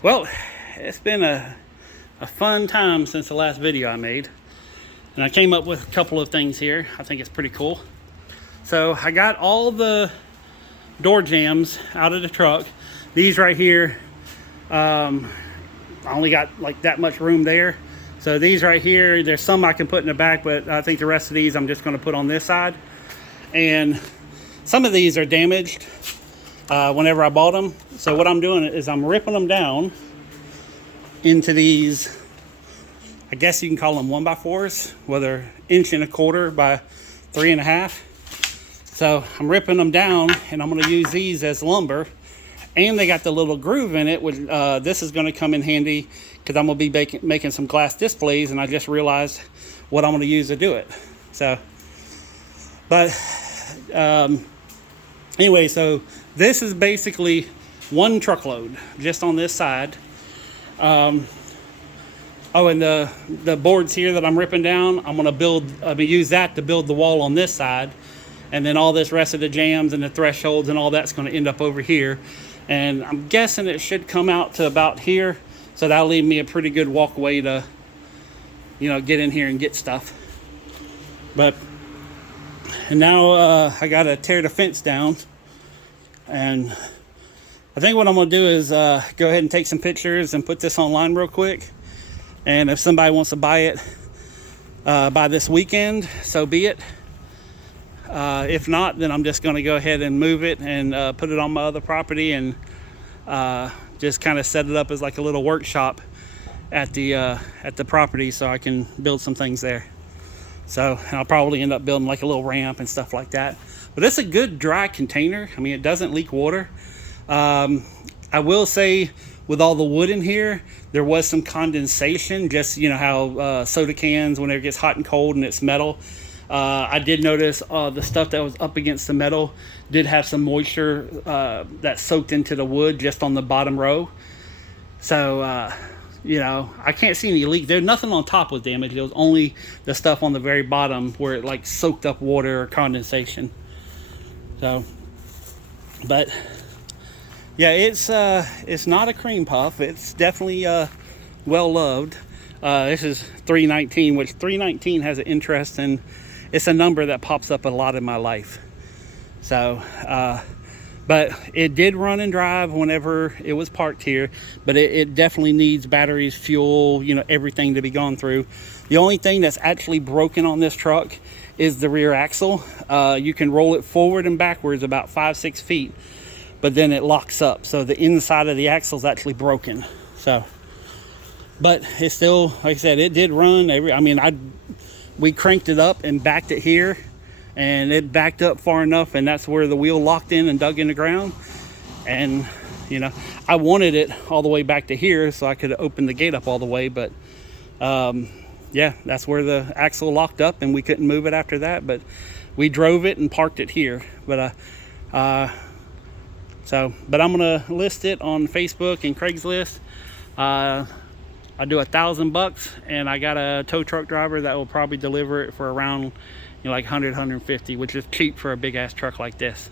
Well, it's been a fun time since the last video I made. And I came up with a couple of things here. I think it's pretty cool. So I got all the door jambs out of the truck. These right here, I only got like that much room there. So these right here, there's some I can put in the back, but I think the rest of these I'm just gonna put on this side. And some of these are damaged whenever I bought them. So what I'm doing is I'm ripping them down into these, I guess you can call them 1x4s, whether 1.25 by 3.5. So I'm ripping them down and I'm going to use these as lumber. And they got the little groove in it, which this is going to come in handy because I'm going to be making some glass displays, and I just realized what I'm going to use to do it. So, but anyway, so this is basically one truckload just on this side. Oh, and the boards here that I'm ripping down, I'm gonna use that to build the wall on this side, and then all this rest of the jambs and the thresholds and all that's going to end up over here. And I'm guessing it should come out to about here, so that'll leave me a pretty good walkway to, get in here and get stuff. But and now I gotta tear the fence down, and I think what I'm going to do is go ahead and take some pictures and put this online real quick. And if somebody wants to buy it by this weekend, so be it. If not, then I'm just going to go ahead and move it and put it on my other property and just kind of set it up as like a little workshop at the property so I can build some things there. So I'll probably end up building like a little ramp and stuff like that. But it's a good dry container. I mean, it doesn't leak water. I will say with all the wood in here, there was some condensation, just how soda cans, whenever it gets hot and cold and it's metal, I did notice the stuff that was up against the metal did have some moisture that soaked into the wood just on the bottom row. So I can't see any leak. There's nothing on top was damaged. It was only the stuff on the very bottom where it like soaked up water or condensation. So, but yeah, it's not a cream puff. It's definitely well loved. This is 319, which 319 has an interesting. It's a number that pops up a lot in my life. So, but it did run and drive whenever it was parked here. But it definitely needs batteries, fuel, everything to be gone through. The only thing that's actually broken on this truck is the rear axle. You can roll it forward and backwards about 5-6 feet. But then it locks up, so the inside of the axle is actually broken. So, but it's still, like I said, it did run. We cranked it up and backed it here, and it backed up far enough, and that's where the wheel locked in and dug in the ground. And I wanted it all the way back to here so I could open the gate up all the way, but yeah, that's where the axle locked up, and we couldn't move it after that. But we drove it and parked it here. But but I'm gonna list it on Facebook and Craigslist. I do $1,000, and I got a tow truck driver that will probably deliver it for around like 150, which is cheap for a big ass truck like this.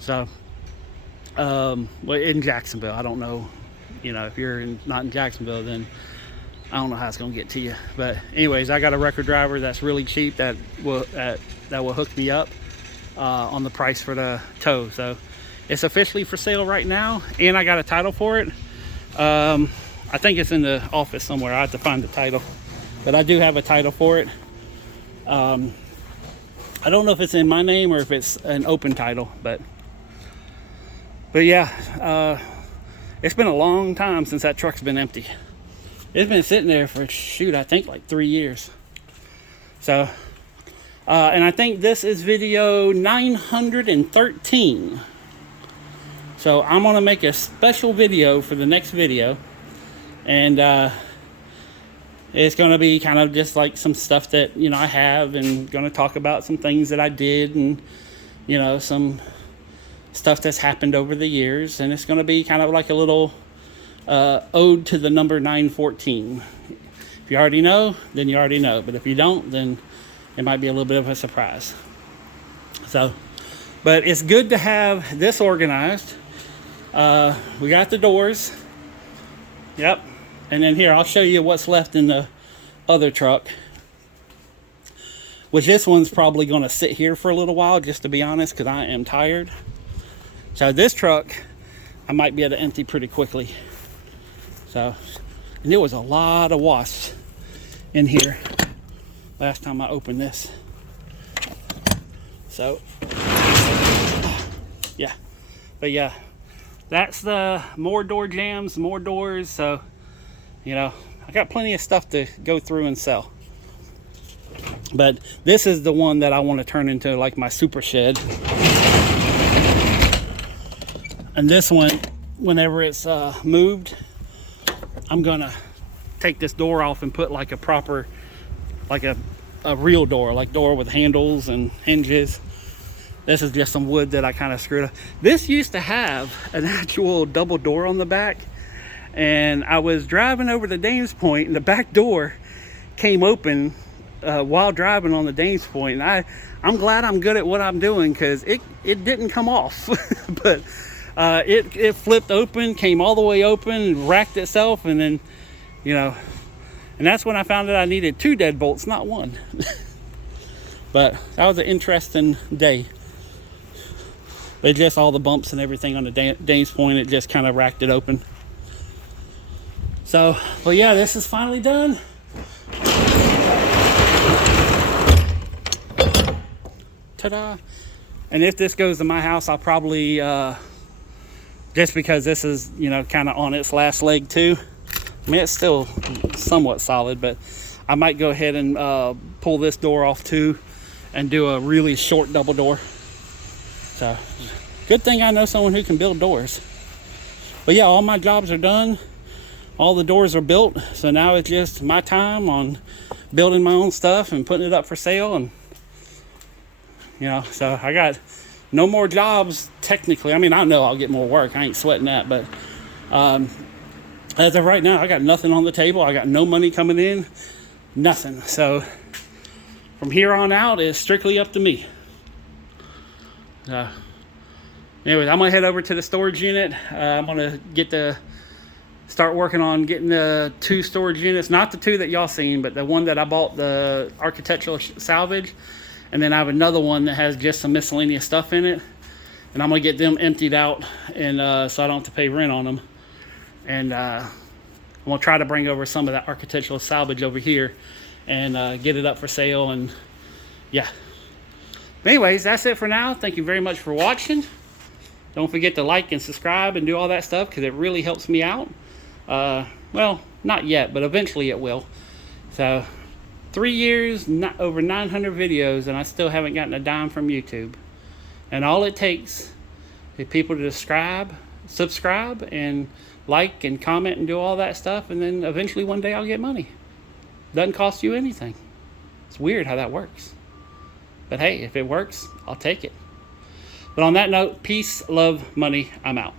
So well, in Jacksonville, I don't know, if you're not in Jacksonville, then I don't know how it's gonna get to you. But anyways, I got a record driver that's really cheap that will hook me up on the price for the tow. So it's officially for sale right now, and I got a title for it. I think it's in the office somewhere. I have to find the title, but I do have a title for it. I don't know if it's in my name or if it's an open title, but yeah, it's been a long time since that truck's been empty. It's been sitting there for I think like 3 years. So and I think this is video 913. So I'm gonna make a special video for the next video, and it's gonna be kind of just like some stuff that I have, and gonna talk about some things that I did, and some stuff that's happened over the years, and it's gonna be kind of like a little ode to the number 914. If you already know, then you already know, but if you don't, then it might be a little bit of a surprise. So, but it's good to have this organized. We got the doors. Yep. And then here, I'll show you what's left in the other truck. Which this one's probably going to sit here for a little while, just to be honest, because I am tired. So this truck, I might be able to empty pretty quickly. So, and there was a lot of wasps in here last time I opened this. So, yeah. But yeah, that's the more door jams, more doors. So, you know, I got plenty of stuff to go through and sell. But this is the one that I want to turn into like my super shed. And this one, whenever it's moved, I'm gonna take this door off and put like a proper, like a real door, like door with handles and hinges. This is just some wood that I kind of screwed up. This used to have an actual double door on the back, and I was driving over to Dames Point and the back door came open while driving on the Dames Point, and I'm glad I'm good at what I'm doing, because it didn't come off. But it flipped open, came all the way open, racked itself, and then, you know, and that's when I found that I needed 2 deadbolts, not 1. But that was an interesting day. But just all the bumps and everything on the Dames Point, it just kind of racked it open. So, well, yeah, this is finally done. Ta-da! And if this goes to my house, I'll probably, just because this is, you know, kind of on its last leg too. I mean, it's still somewhat solid, but I might go ahead and pull this door off too and do a really short double door. So, good thing I know someone who can build doors. But yeah, all my jobs are done. All the doors are built. So now it's just my time on building my own stuff and putting it up for sale. And, you know, so I got no more jobs technically. I mean, I know I'll get more work. I ain't sweating that. But as of right now, I got nothing on the table. I got no money coming in. Nothing. So from here on out, it's strictly up to me. Anyways, I'm gonna head over to the storage unit. I'm gonna start working on getting the 2 storage units, not the 2 that y'all seen, but the one that I bought, the architectural salvage, and then I have another one that has just some miscellaneous stuff in it, and I'm gonna get them emptied out, and so I don't have to pay rent on them. And I'm gonna try to bring over some of that architectural salvage over here and get it up for sale. And yeah. Anyways, that's it for now. Thank you very much for watching. Don't forget to like and subscribe and do all that stuff, because it really helps me out. Well, not yet, but eventually it will. So 3 years, over 900 videos, and I still haven't gotten a dime from YouTube. And all it takes is people to subscribe and like and comment and do all that stuff, and then eventually one day I'll get money. Doesn't cost you anything. It's weird how that works. But hey, if it works, I'll take it. But on that note, peace, love, money, I'm out.